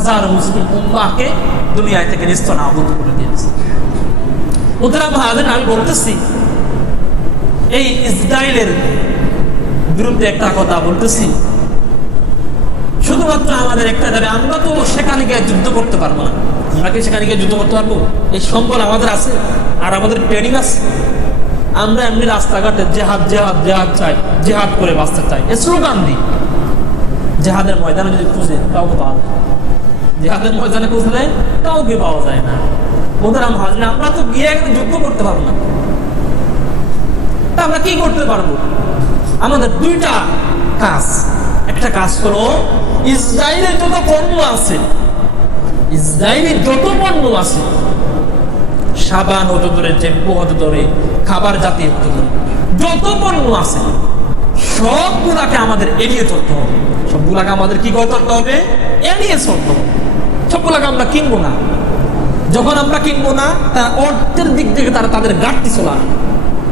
হাজার মুসলিম উম্মাহকে দুনিয়া থেকে নিস্তনাবুদ করে দিয়েছে। মুহতারাম হাজিরিন, আমি বলতেছি এই ইসরায়েলের বিরুদ্ধে একটা কথা বলতেছি, শুধুমাত্র আমাদের একটা দাবি, আমরা তো সেখানে গিয়ে যুদ্ধ করতে পারবো না। আমরা কি সেখানে গিয়ে যুদ্ধ করতে পারবো? এই সম্বল আমাদের আছে আর আমাদের ট্রেনিং আছে। আমরা এমনি রাস্তাঘাটে জেহাদ জেহাদ জেহাদ চাই, জেহাদ করে বাঁচতে চাই, এ স্লোগান দিই। জেহাদের ময়দানে যদি খুঁজে কাউকে পাওয়া যায়, জেহাদের ময়দানে খুঁজলে কাউকে পাওয়া যায় না। মুহতারাম হাজিরিন, আমরা তো গিয়ে এখানে যুদ্ধ করতে পারবো না। তা আমরা কি করতে পারবো? আমাদের দুইটা কাজ। একটা কাজ হলো, ইসরায়েলের যত পণ্য আছে, ইসরায়েলের যত পণ্য আছে, সাবান হতে ধরে, টেম্পো হতে ধরে, খাবার জাতীয় হতে ধরে, যত পণ্য আছে সবগুলাকে আমাদের এড়িয়ে চলতে হবে। সবগুলাকে আমাদের কি করে চলতে হবে? এড়িয়ে চলতে হবে। সবগুলাকে আমরা কিনবো না। যখন আমরা কিনবো না, তার অর্থের দিক থেকে তাদের ঘাটতি চলে আসবে।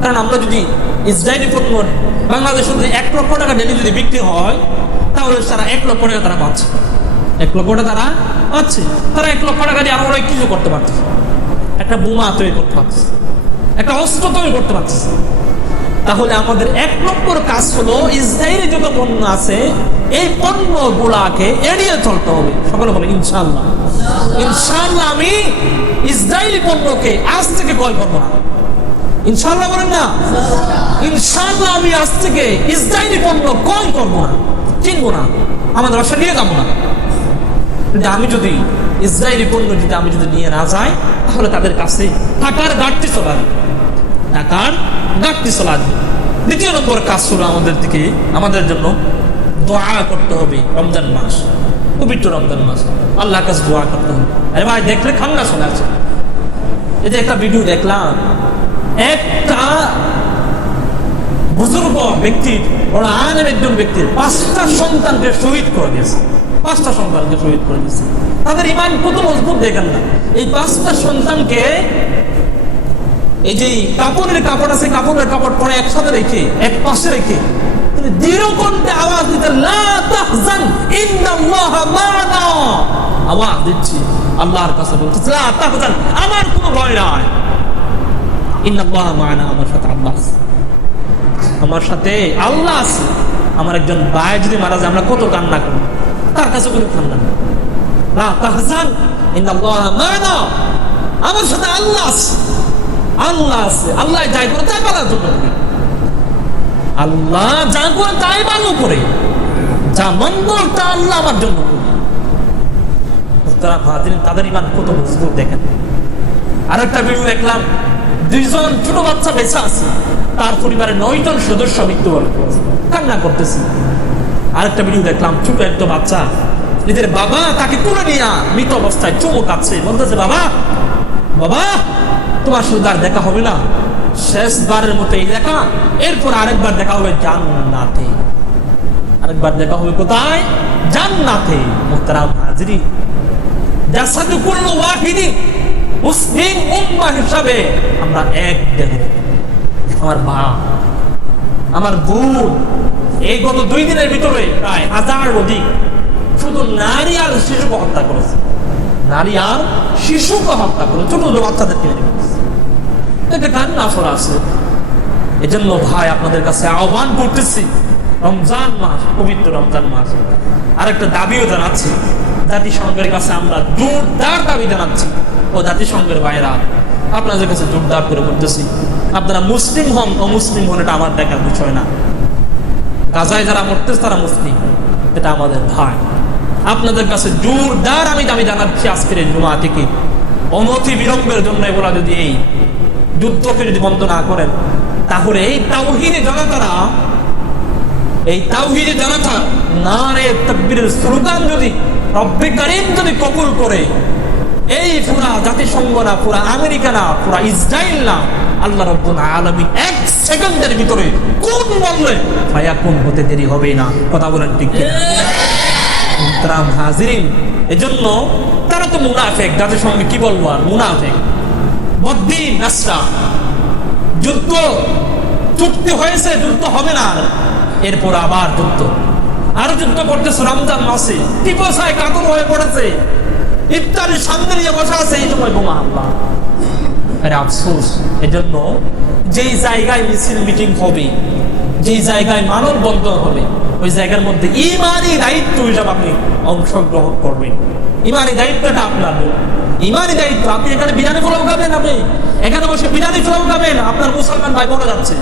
কারণ আমরা যদি ইসরায়েলি পণ্য বাংলাদেশে যদি 1 লক্ষ টাকা ডেলি যদি বিক্রি হয়, তাহলে তারা 1 লক্ষ টাকা তারা পাচ্ছে। 1 লক্ষ টাকা তারা পাচ্ছে। তারা 1 লক্ষ টাকা দিয়ে আরো অনেক কিছু করতে পারছে। একটা বোমা তৈরি করতে পারছে, একটা অস্ত্র তৈরি করতে পারছে। তাহলে আমাদের 1 লক্ষর কাজ হলো, ইসরায়েলি যত পণ্য আছে এই পণ্যগুলাকে এড়িয়ে চলতে হবে। সকলে বলে ইনশাআল্লাহ। ইনশাআল্লাহ আমি ইসরায়েলি পণ্যকে আজ থেকে ক্রয় করবো না। ইনশাআল্লাহ বলেন না? ইনশাআল্লাহ আমি আজ থেকে ইসরায়েলি পণ্য ক্রয় করবো না, কিনবো না, আমাদের বাসা নিয়ে যাবো না। কিন্তু আমি যদি ইসরায়েলি পণ্য আমি যদি নিয়ে না যাই, তাহলে তাদের কাছে টাকার ঘাটতি চলে আসবে, টাকার ঘাটতি চলে আসবে। দ্বিতীয় নম্বর কাজ হলো আমাদের জন্য দোয়া করতে হবে। রমজান মাস, পবিত্র রমজান মাস, আল্লাহর কাছে দোয়া করতে হবে। আরে ভাই, দেখলে ঠান্ডা চলে আসে। এই যে একটা ভিডিও দেখলাম, একটা বুজুর্গ ব্যক্তির, বড় আলেম একজন ব্যক্তির 5টা সন্তানকে শহীদ করে দিয়েছে। 5টা সন্তানকে শহীদ করে দিয়েছে। তাদের ইমান কত মজবুত দেখেন না। এই 5টা সন্তানকে এই যে কাপড় আছে, কাপড়ের কাপড় পরে একসাথে রেখে, এক পাশে রেখে তিনি দৃঢ় কণ্ঠে আওয়াজ দিতেন, লা তাহজান ইন্নাল্লাহা মা'ানা। আওয়াজ দিচ্ছি, আল্লাহর কাছে বলছি, লা তাহজান, আমার কোনো ভয় নাই, ইন্নাল্লাহা মা'ানা, আমার সাথে আল্লাহ আছে, আমার সাথে আল্লাহ আছে। আমার একজন ভাই যদি মারা যায়, আমরা কত কান্না করি, তার কাছে কোনো কান্না নেই। লা তাহজান ইন্নাল্লাহা মা'ানা, আমার সাথে আল্লাহ আছে, আল্লাহ আছে। আল্লাহ যাই করে তাই ভালো করে, আল্লাহ যা করে তাই ভালো করে, যা মঙ্গল তা আল্লাহ আমার জন্য করে। তাদের ইমান কত মজবুত দেখেন। আর একটা ভিডিও দেখলাম, 2 জন ছোট বাচ্চা বেঁচে আছে, তার পরিবারের 9 জন সদস্য মৃত্যুবরণ করেছে, কান্না করতেছে। আরেকটা ভিডিও দেখলাম, ছোট একটা বাচ্চা, নিজের বাবা তাকে তুলে নিয়ে মৃত অবস্থায় চুমু কাচ্ছে, বলতেছে, বাবা বাবা তোমার সাথে আর দেখা হবে না, শেষবারের মতো এই দেখা, এরপর আরেকবার দেখা হবে জান্নাতে। আরেকবার দেখা হবে কোথায়? জান্নাতে। মুহতারাম হাজিরিন, জাসাদুকুল ওয়াহিদি, মুসলিম উম্মাহ হিসাবে আমরা এক দেহ। আমার মা, আমার বোন, এই গত 2 দিনের ভিতরে প্রায় 1000 অধিক শুধু নারী আর শিশুকে হত্যা করেছে। নারী আর শিশুকে হত্যা করে, ছোট ছোট বাচ্চাদেরকে একটা কান্না ফোরা আছে। এজন্য ভাই, আপনাদের কাছে আহ্বান করতেছি, রমজান মাস, পবিত্র রমজান মাস, আরেকটা দাবিও জানাচ্ছি জাতিসংঘের কাছে। আমরা জোরদার দাবি জানাচ্ছি, ও জাতিসংঘের ভাইরা, আপনাদের কাছে জোরদার করে বলতেছি, আপনারা মুসলিম হন অমুসলিম হন এটা আমার দেখার বিষয় না। গাজায় যারা মরতেছে তারা মুসলিম, এটা আমাদের ভাই। আপনাদের কাছে জোরদার আমি দাবি জানাচ্ছি আজকের জুমা থেকে, অনতি বিলম্বের জন্য এগুলা যদি এই যুদ্ধকে যদি বন্ধ না করেন, তাহলে এই তাওহীদে জনতা নারে তাকবীরের স্লোগান যদি রব্বে কারীম যদি কবুল করে, এই পুরা জাতিসংঘ না, পুরা আমেরিকা না, পুরা ইসরায়েল না, আল্লাহ রাব্বুল আলামিন 1 সেকেন্ডের ভিতরে কোন বললে ফায়াকুন হতে দেরি হবে না। কথা বলেন ঠিক কিনা? মুহতারাম হাজিরিন, এজন্য তারা তো মুনাফিক, জাতিসংঘে কি বলবো আর, মুনাফিক, বদ্দিন, নাসরা। যুদ্ধ চুক্তি হয়েছে, যুদ্ধ হবে না, এরপর আবার যুদ্ধ। আরো যুদ্ধ করতেছে রমজান মাসে, পিপাসায় কাতর হয়ে পড়েছে, ইফতারের সামনে নিয়ে বসা আছে, এই সময় বোমা হামলা। আরে আফসোস, এজন্য যেই জায়গায় মিছিল মিটিং হবে, যেই জায়গায় মানববন্ধন হবে, ওই জায়গার মধ্যে ইমানি দায়িত্ব হিসাবে আপনি অংশগ্রহণ করবেন। ইমানি দায়িত্বটা আপনার, ইমানি দায়িত্ব। আপনি এখানে বিরিয়ানি পোলাও খাবেন, আপনি এখানে বসে বিরিয়ানি পোলাও খাবেন, আপনার মুসলমান ভাই বোনা যাচ্ছে,